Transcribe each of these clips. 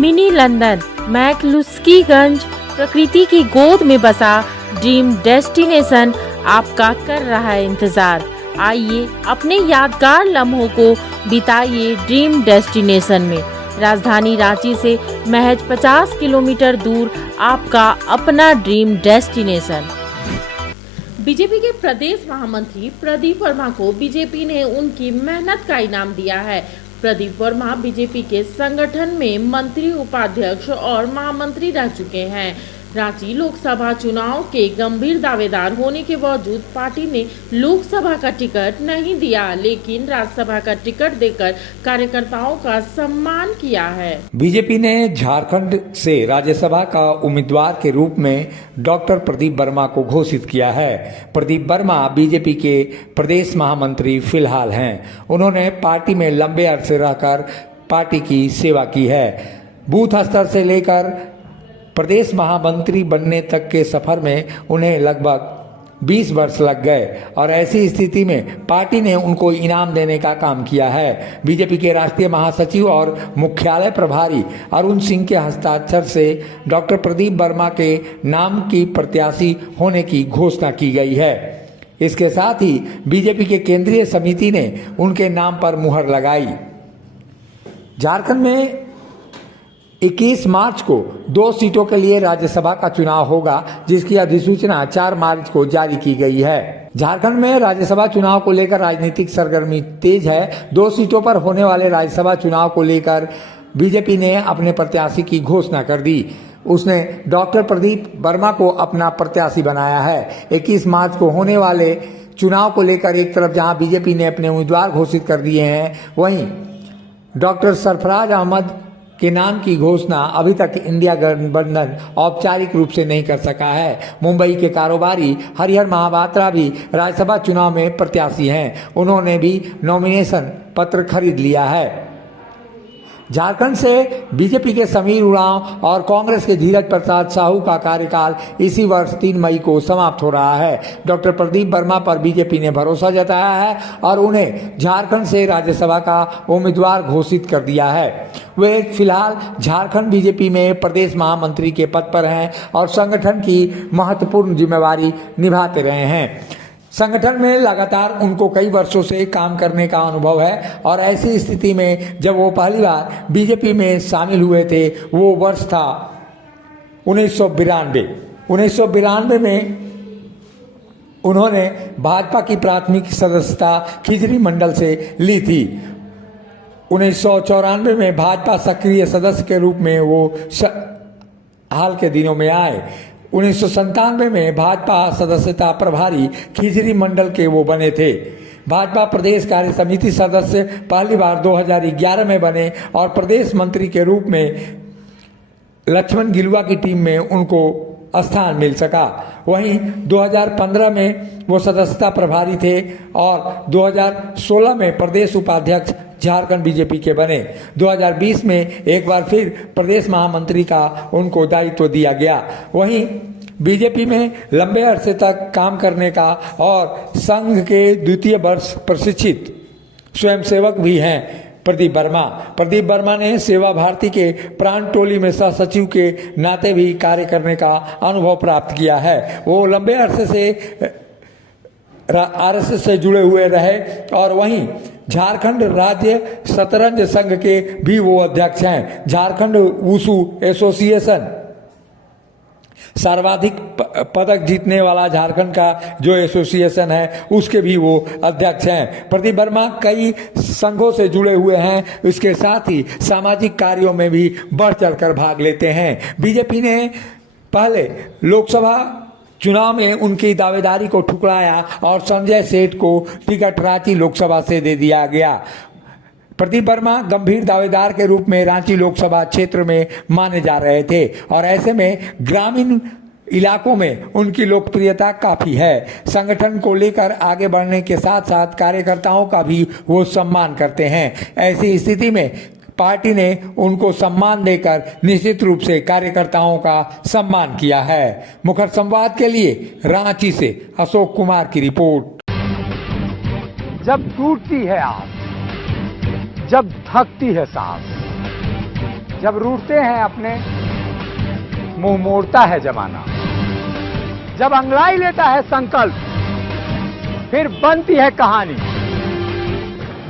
Mini London McCluskieganj प्रकृति की गोद में बसा ड्रीम डेस्टिनेशन आपका कर रहा है इंतजार। आइए अपने यादगार लम्हों को बिताइए ड्रीम डेस्टिनेशन में। राजधानी रांची से महज 50 किलोमीटर दूर आपका अपना ड्रीम डेस्टिनेशन। बीजेपी के प्रदेश महामंत्री प्रदीप वर्मा को बीजेपी ने उनकी मेहनत का इनाम दिया है। प्रदीप वर्मा बीजेपी के संगठन में मंत्री, उपाध्यक्ष और महामंत्री रह चुके हैं। रांची लोकसभा चुनाव के गंभीर दावेदार होने के बावजूद पार्टी ने लोकसभा का टिकट नहीं दिया, लेकिन राज्यसभा का टिकट देकर कार्यकर्ताओं का सम्मान किया है। बीजेपी ने झारखंड से राज्यसभा का उम्मीदवार के रूप में डॉक्टर प्रदीप वर्मा को घोषित किया है। प्रदीप वर्मा बीजेपी के प्रदेश महामंत्री फिलहाल हैं। उन्होंने पार्टी में लंबे अरसे रहकर पार्टी की सेवा की है। बूथ स्तर से लेकर प्रदेश महामंत्री बनने तक के सफर में उन्हें लगभग 20 वर्ष लग गए और ऐसी स्थिति में पार्टी ने उनको इनाम देने का काम किया है। बीजेपी के राष्ट्रीय महासचिव और मुख्यालय प्रभारी अरुण सिंह के हस्ताक्षर से डॉक्टर प्रदीप वर्मा के नाम की प्रत्याशी होने की घोषणा की गई है। इसके साथ ही बीजेपी के केंद्रीय समिति ने उनके नाम पर मुहर लगाई। झारखंड में 21 मार्च को 2 सीटों के लिए राज्यसभा का चुनाव होगा, जिसकी अधिसूचना 4 मार्च को जारी की गई है। झारखंड में राज्यसभा चुनाव को लेकर राजनीतिक सरगर्मी तेज है। 2 सीटों पर होने वाले राज्यसभा चुनाव को लेकर बीजेपी ने अपने प्रत्याशी की घोषणा कर दी। उसने डॉक्टर प्रदीप वर्मा को अपना प्रत्याशी बनाया है। 21 मार्च को होने वाले चुनाव को लेकर एक तरफ जहां बीजेपी ने अपने उम्मीदवार घोषित कर दिए हैं, वहीं डॉक्टर सरफराज अहमद के नाम की घोषणा अभी तक इंडिया गठबंधन औपचारिक रूप से नहीं कर सका है। मुंबई के कारोबारी हरिहर महापात्रा भी राज्यसभा चुनाव में प्रत्याशी हैं। उन्होंने भी नॉमिनेशन पत्र खरीद लिया है। झारखंड से बीजेपी के समीर उरांव और कांग्रेस के धीरज प्रसाद साहू का कार्यकाल इसी वर्ष 3 मई को समाप्त हो रहा है। डॉक्टर प्रदीप वर्मा पर बीजेपी ने भरोसा जताया है और उन्हें झारखंड से राज्यसभा का उम्मीदवार घोषित कर दिया है। वे फिलहाल झारखंड बीजेपी में प्रदेश महामंत्री के पद पर हैं और संगठन की महत्वपूर्ण जिम्मेवारी निभाते रहे हैं। संगठन में लगातार उनको कई वर्षों से काम करने का अनुभव है और ऐसी स्थिति में जब वो पहली बार बीजेपी में शामिल हुए थे, वो वर्ष था 1992। 1992 में उन्होंने भाजपा की प्राथमिक सदस्यता खिजरी मंडल से ली थी। 1994 में भाजपा सक्रिय सदस्य के रूप में वो हाल के दिनों में आए। 1997 में भाजपा सदस्यता प्रभारी खिजरी मंडल के वो बने थे। भाजपा प्रदेश कार्य समिति सदस्य पहली बार 2011 में बने और प्रदेश मंत्री के रूप में लक्ष्मण गिलुआ की टीम में उनको स्थान मिल सका। वहीं 2015 में वो सदस्यता प्रभारी थे और 2016 में प्रदेश उपाध्यक्ष झारखंड बीजेपी के बने। 2020 में एक बार फिर प्रदेश महामंत्री का उनको दायित्व दिया गया। वहीं बीजेपी में लंबे अरसे तक काम करने का और संघ के द्वितीय वर्ष प्रशिक्षित स्वयंसेवक भी हैं प्रदीप वर्मा। प्रदीप वर्मा ने सेवा भारती के प्राण टोली में सह सचिव के नाते भी कार्य करने का अनुभव प्राप्त किया है। वो लंबे अरसे से आरएसएस से जुड़े हुए रहे और वहीं झारखंड राज्य शतरंज संघ के भी वो अध्यक्ष हैं। झारखंड वुशु एसोसिएशन सर्वाधिक पदक जीतने वाला झारखंड का जो एसोसिएशन है, उसके भी वो अध्यक्ष हैं। प्रदीप वर्मा कई संघों से जुड़े हुए हैं। इसके साथ ही सामाजिक कार्यों में भी बढ़ चढ़कर भाग लेते हैं। बीजेपी ने पहले लोकसभा चुनाव में उनकी दावेदारी को ठुकराया और संजय सेठ को टिकट रांची लोकसभा से दे दिया गया। प्रदीप वर्मा गंभीर दावेदार के रूप में रांची लोकसभा क्षेत्र में माने जा रहे थे और ऐसे में ग्रामीण इलाकों में उनकी लोकप्रियता काफी है। संगठन को लेकर आगे बढ़ने के साथ साथ कार्यकर्ताओं का भी वो सम्मान करते हैं। ऐसी स्थिति में पार्टी ने उनको सम्मान देकर निश्चित रूप से कार्यकर्ताओं का सम्मान किया है। मुखर संवाद के लिए रांची से अशोक कुमार की रिपोर्ट। जब टूटती है आस, जब थकती है सांस, जब रूठते हैं अपने, मुंह मोड़ता है जमाना। जब अंगड़ाई लेता है संकल्प, फिर बनती है कहानी,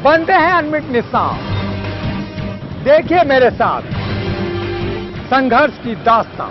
बनते हैं अनमिट निशान। देखिए मेरे साथ संघर्ष की दास्तां।